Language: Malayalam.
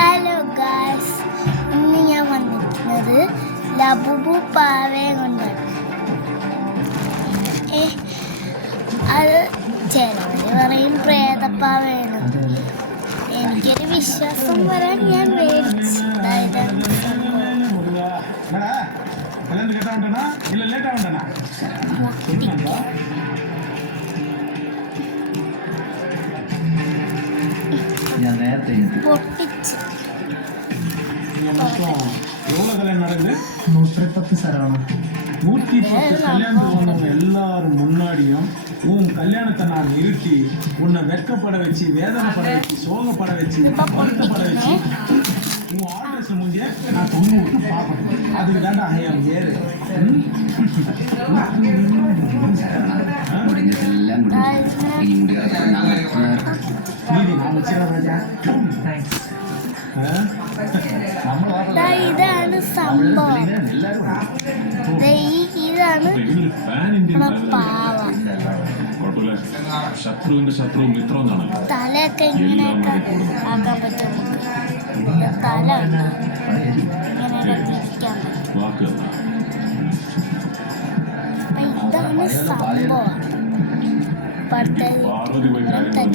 ഹലോ ഗായ്സ്, ഇന്ന് ഞാൻ വന്നിരിക്കുന്നത് ലബുബു പാവയെ കൊണ്ടാണ്. അത് ചിലവർ പറയും പ്രേതപ്പാവയാണ്. എനിക്കൊരു വിശ്വാസം വരാൻ ഞാൻ മേടിച്ചു. പൊട്ടിച്ച് எல்லாரும் முன்னாடியும் உன் கல்யாணத்தை நான் நிறுத்தி உன்னை வெட்கப்பட வச்சு வேதனைப்பட வச்சு சோகப்பட வச்சு வருத்தப்பட வச்சு உன் ஆர்டர்ஸ் முடிஞ்ச நான் கொண்டு விட்டு பார்க்கணும். அதுக்கு தாண்டா ஐயம் ஏறு ഇതാണ് സംഭവം. ഇതാണ് പാവ. തലയൊക്കെ ഇങ്ങനെയൊക്കെ ആക്കാൻ പറ്റും. തല ഇങ്ങനെയൊക്കെ തിരിക്കാൻ പറ്റും. ഇതാണ് സംഭവം. അടുത്ത